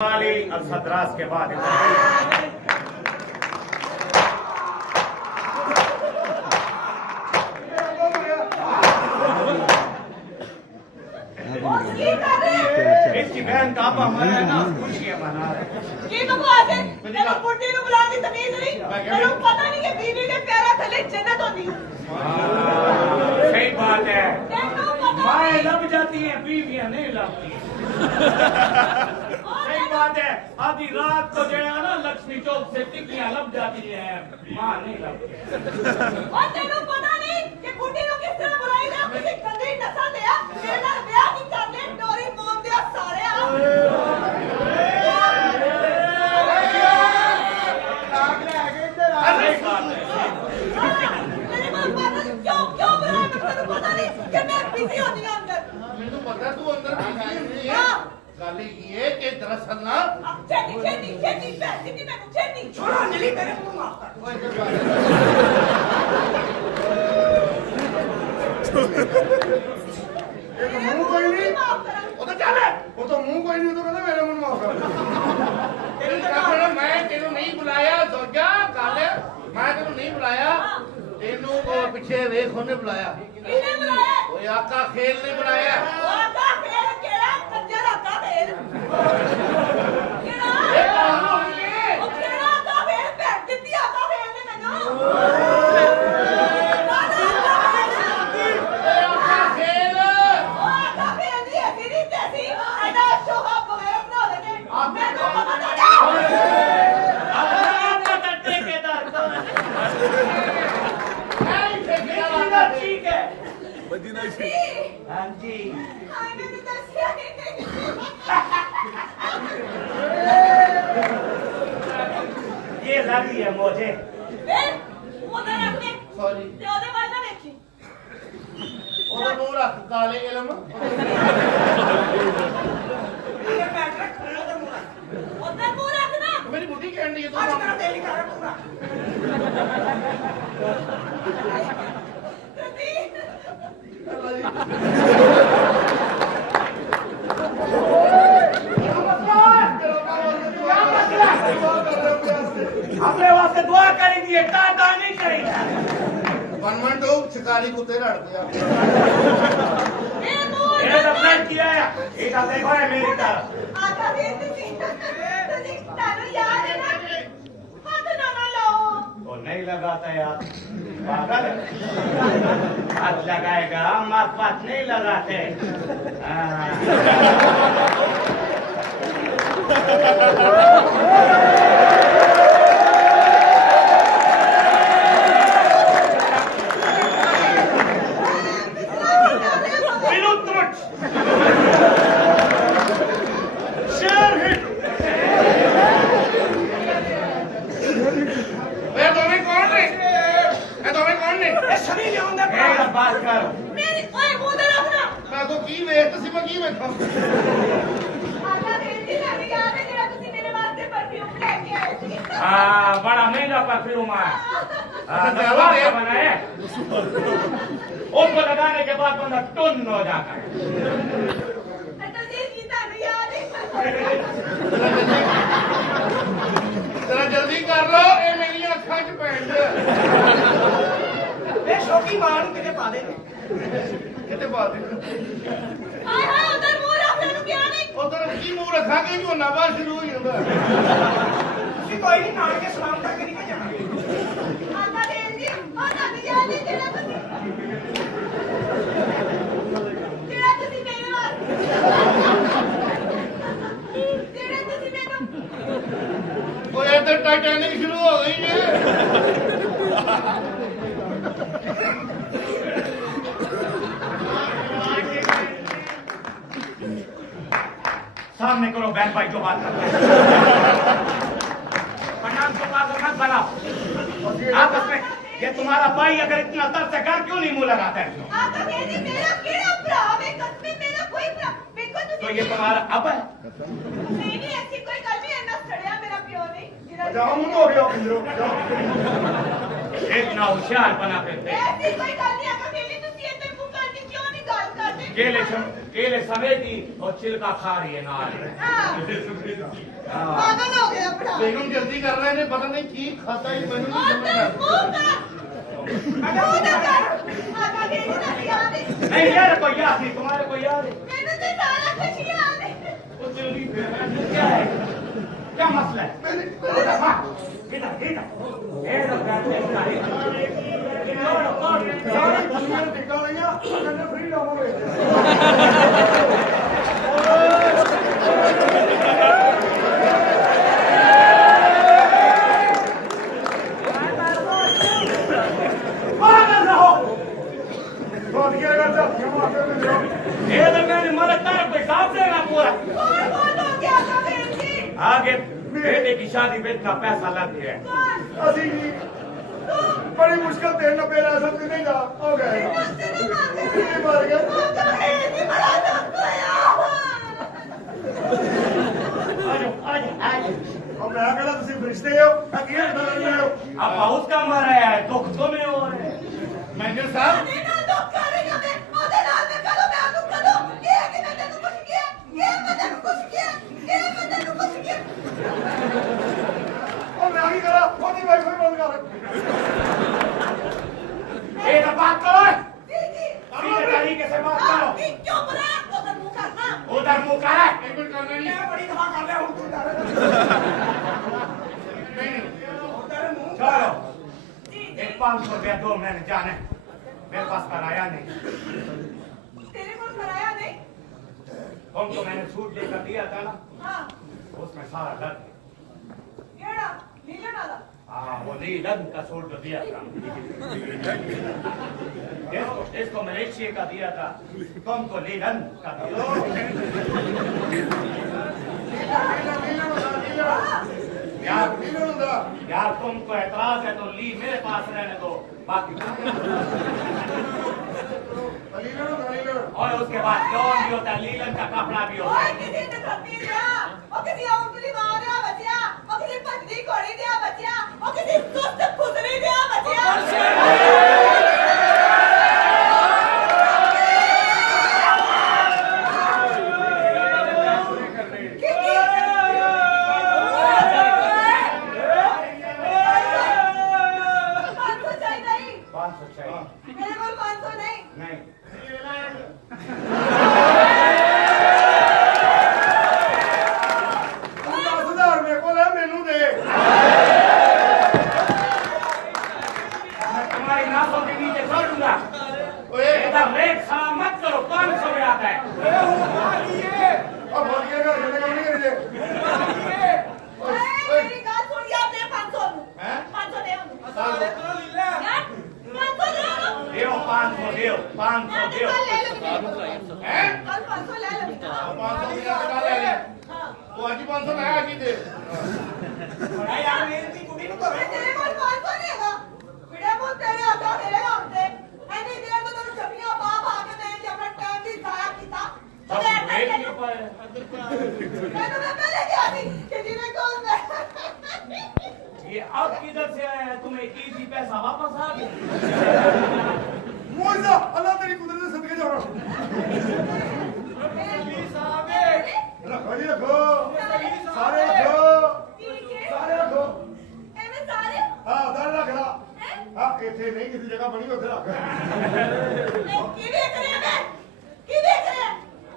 और सदरास के बाद इसकी बहन का आपा हमारे है ना खुशियां मना रहे की बकवास है तेरे बुड्ढी नु बुलाने की तमीज नहीं तेरे पता नहीं कि बीवी के पैरा थले जन्नत होती है। सही बात है माएं लब जाती हैं बीवियां नहीं लबती सही बात है आधी रात को जो है ना लक्ष्मी चौक से टिक्कियां लब जाती है मां नहीं लबती और तेरे पता नहीं कि बुड्ढी नु किस तरह बुलाई जा किसी गंदी नस्ल दे तेरे नाल ब्याह की कर ले डोरी मोम दे सारे आ गाली ये कि दरअसल ना छेती छेती छेती पैसे दी मैनू छेती छोड़ो नीली मेरे मुंह माफ कर मुंह कोई नहीं वो तो चल वो तो मुंह कोई नहीं तो कहता मेरे मुंह माफ कर मैं तेनू नहीं बुलाया सोचा गल मैं तेनू नहीं बुलाया तेनू वो पीछे वेख ओने बुलाया किसने बुलाया ओए आका खेल ने बुलाया आका खेल केड़ा कंजर आका खेल केड़ा ये कौन होगी ये ओ केड़ा आका खेल भैन दित्ती आका खेल ने मैनू आका खेल ओ आका खेल दी है तेरी तैसी ऐना शोभा बगैर बना देने मैनू पता नहीं ठीक है जी हाँ जी आने तो दसिया नहीं ये लगी है मुझे फिर उधर रखने सॉरी ते ओदे बाद ना देखी ओदा मुंह रख काले इल्म उधर मुंह रखना मेरी बुद्धि कहन दी है आज तू मेरा दिल ही कर रहा पूरा अपने वास्ते दुआ करेंगे टाटा नहीं करेंगे 1 मिनट हो शिकारी कुत्ते लड़ गया ए मुंह ये तो फ्लड किया है एक आप देखो है मेरी तरफ आका देख तुसी तानो याद है ना हाथ ना ना लाओ तो नहीं लगाता यार पागल है। हाथ लगाएगा माथ पाथ नहीं लगाते हाँ। बात कर मेरी ओए मुंह दे रखना मैं को की वेख सी मैं की वेखा आका देख दी ना याद है जरा तुसी मेरे वास्ते परफ्यूम लेके आए थे हाँ बड़ा महंगा परफ्यूम है ज्यादा दे बनाए उसको लगाने के बाद बंदा टुन हो जाता है तो जी तानो याद है जरा जल्दी कर लो ये मेरी अखां च पैण शौकी मार कितने पा दे किते बात है हाय हाय उधर मुंह रखने नु क्या नहीं उधर की मुंह रखांगे जो नवा शुरू हो जांदा कोई नहीं नान के सलाम करके निकल जाना आका देख दी ओ तानो याद है जरा तुसी मेरे वास्ते जरा तुसी मैनू ओए इधर टाइटैनिक शुरू हो गई है सामने करो बहन भाई जो बात कर रहे प्रणाम को पागल मत बनाओ आपस में ये तुम्हारा भाई अगर इतना तरस है घर क्यों नहीं मुंह लगाता है आका देख दी मेरा केड़ा भरा है कसम मेरा कोई भरा देखो तुसी तो ये तुम्हारा अब है नहीं ऐसी कोई गल नहीं इतना सड़िया मेरा प्यो नहीं जाओ मुंह हो गया पिंजरो जाओ इतना होशियार बना फिरते ऐसी कोई गल नहीं आका देख दी तुसी इतने मुंह करके क्यों नहीं गल करते केले समेती और छिलका खा रही है नाल। पागल हो गया बड़ा। बेगम जल्दी कर रहे हैं पता नहीं की खाता ही मैंने नहीं समझ नहीं यार कोई याद नहीं तुम्हारे कोई याद है क्या है क्या मसला है आगे बेटे की शादी पे इतना पैसा लग गया बड़ी मुश्किल 90 सब नहीं था हो गए मर गए और मैं कहता तुम फरिश्ते हो अब हाउस का मर है दुख तो में हो रहे मैनेजर साहब और मैं आगे करा मोदी भाई कोई बंद कर एक बात करो सीधे तरीके से बात करो उधर मुंह कर एक मिनट करना नहीं बड़ी दफा कर रहे हूं चलो एक 500 रुपया दो मैंने जाने मेरे पास कराया नहीं तुमको मैंने सूट लेकर दिया था ना उसमें सारा लग हाँ वो नीलन का सूट तो दिया था इसको मलेशिया का दिया था तुमको नीलन का दिया यार तुमको एतराज है तो ली मेरे पास रहने दो बाकी और उसके बाद जॉन भी होता है लीलन का कपड़ा भी होता है ये अब किधर से आया है तुम्हें इजी पैसा वापस आ गया अल्लाह तेरी कुदरत से सदके जाओ रखो जी रखो सारे रखो सारे रखो हाँ सारे रख ला हाँ इतने नहीं किसी जगह बनी उसे रख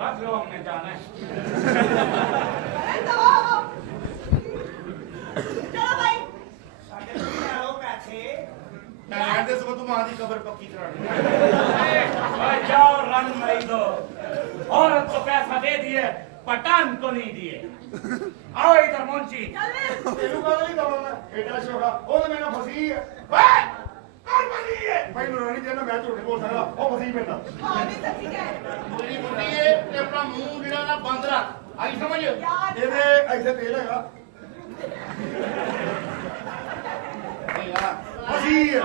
रख लो हमने जाना है तुम्हारी कबर पक्की करा जाओ रन मरी दो औरत को पैसा दे दिए पठान को नहीं दिए आओ इधर मुंशी एडा शोका ਉਹ ਤਾਂ ਮੈਨੂੰ ਫਸੀ ਹੈ कौन बनी है ਭਾਈ ਨੂੰ ਨਹੀਂ ਦੇਣਾ ਮੈਂ ਝੂਠ ਨਹੀਂ ਬੋਲ ਸਕਦਾ ਉਹ ਫਸੀ ਮੇਰਾ ਮੇਰੀ ਬੁੱਢੀ ਏ ਤੇ ਆਪਣਾ ਮੂੰਹ ਜਿਹੜਾ ਨਾ ਬੰਦ ਰੱਖ ਆਈ ਸਮਝ ਇਹਦੇ ਐਸੇ ਤੇਲ ਹੈਗਾ ਫਸੀ ਹੈ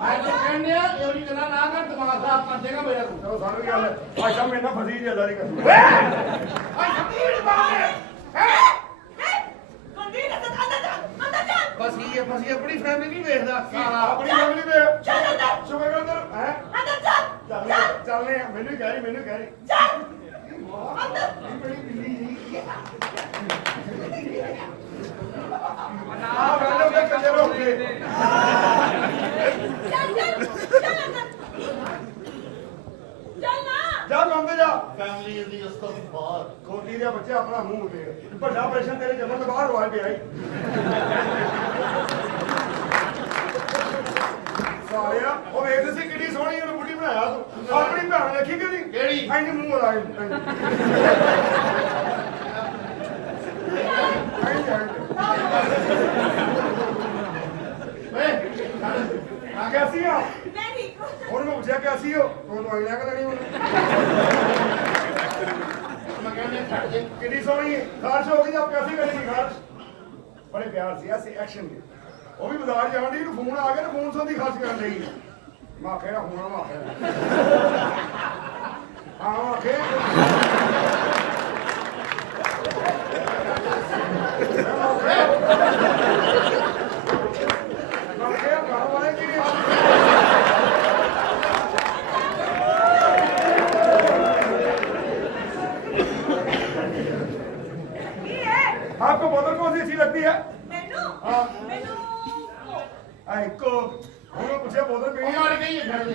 ਆਈ ਤਾਂ ਕਹਿੰਦੇ ਆ ਇਹ ਵੀ ਗੱਲਾਂ ਨਾ ਕਰ ਦਿਮਾਗ ਖਰਾਬ ਕਰ ਦੇਗਾ ਮੇਰਾ ਤੂੰ ਚਲੋ ਸਾਨੂੰ ਕੀ ਗੱਲ ਹੈ ਆਸ਼ਾ ਮੇਰੇ ਨਾਲ ਫਸੀ ਜੇ ਅਦਾਰੀ ਕਰ ਆਈ ਸ਼ਕੀਰ ਬਾਹਰ ਹੈ ਫਸੀ ਆਪਣੀ ਫੈਮਿਲੀ ਨਹੀਂ ਵੇਖਦਾ ਸਾਲਾ ਆਪਣੀ ਫੈਮਿਲੀ ਵੇ ਸ਼ੁਕਰ ਕਰ ਹੈ ਚੱਲ ਚੱਲਨੇ ਆ ਮੈਨੂੰ ਕਹਿ ਰਹੀ ਚੱਲ ਅੰਦਰ ਬੜੀ ਬਿੱਲੀ ਜੀ ਆ ਬੈਠੋ ਕੇ ਕੱਲੇ ਰੋ ਕੇ ਚੱਲ ਅੰਦਰ ਚੱਲ ਨਾ ਜਾ ਕੰਮੇ ਜਾ ਫੈਮਿਲੀ ਦੀ ਉਸ ਤੋਂ ਬਾਹਰ ਖੋਟੀ ਦੇ ਬੱਚੇ ਆਪਣਾ ਮੂੰਹ ਤੇ ਵੱਡਾ ਆਪਰੇਸ਼ਨ ਤੇਰੇ ਜੰਮਣ ਤੋਂ ਬਾਹਰ ਹੋਇਆ ਪਿਆ ਈ ਸਾਲਿਆ ਉਹ ਵੇਖਦੇ ਸੀ ਕਿੰਨੀ ਸੋਹਣੀ ਉਹਨੂੰ ਬੁੱਢੀ ਬਣਾਇਆ ਤੂੰ ਆਪਣੀ ਭੈਣ ਵੇਖੀ ਕਿ ਨਹੀਂ ਕਿਹੜੀ? ਐਨੀ ਮੂੰਹ ਲਾਏ ਆ ਕੈਸੀ ਆ ਮੈਂ ਠੀਕ ਹਾਂ ਹੁਣ ਮੈਂ ਪੁੱਛਿਆ ਕੈਸੀ ਹੋ ਉਹ ਦਵਾਈ ਲੈ ਕੇ ਲੈਣੀ ਹੁਣ ਮੈਂ ਕਹਿੰਦਾ ਛੱਡ ਦੇ ਕਿੰਨੀ ਸੋਹਣੀ ਹੈ ਖਾਰਸ਼ ਹੋ ਗਈ ਆਪ ਕੈਸੀ ਕਰੇਗੀ ਖਾਰਸ਼ ਬੜੇ ਪਿਆਰ ਸੀ ਐਸੇ ਐਕਸ਼ਨ ਦੇ ਉਹ ਵੀ ਬਾਜ਼ਾਰ ਜਾਣ ਦੀ ਨੂੰ ਫੋਨ ਆ ਗਿਆ ਤੇ ਫੋਨ ਤੋਂ ਦੀ ਖਾਰਸ਼ ਕਰਨ ਲਈ ਮਾਂ ਕਿਹੜਾ ਹੋਣਾ ਮਾਂ ਹਾਂ ਮਾਂ ਕੀ ਹੈ आपको बोतल कौन सी अच्छी लगती है ਮੈਨੂੰ हाँ। ਮੈਨੂੰ को हम लोग पूछे बोतल ਉਹ पीनी ਮਾਰ ਗਈ ਹੈ ਛੱਡ ਦੇ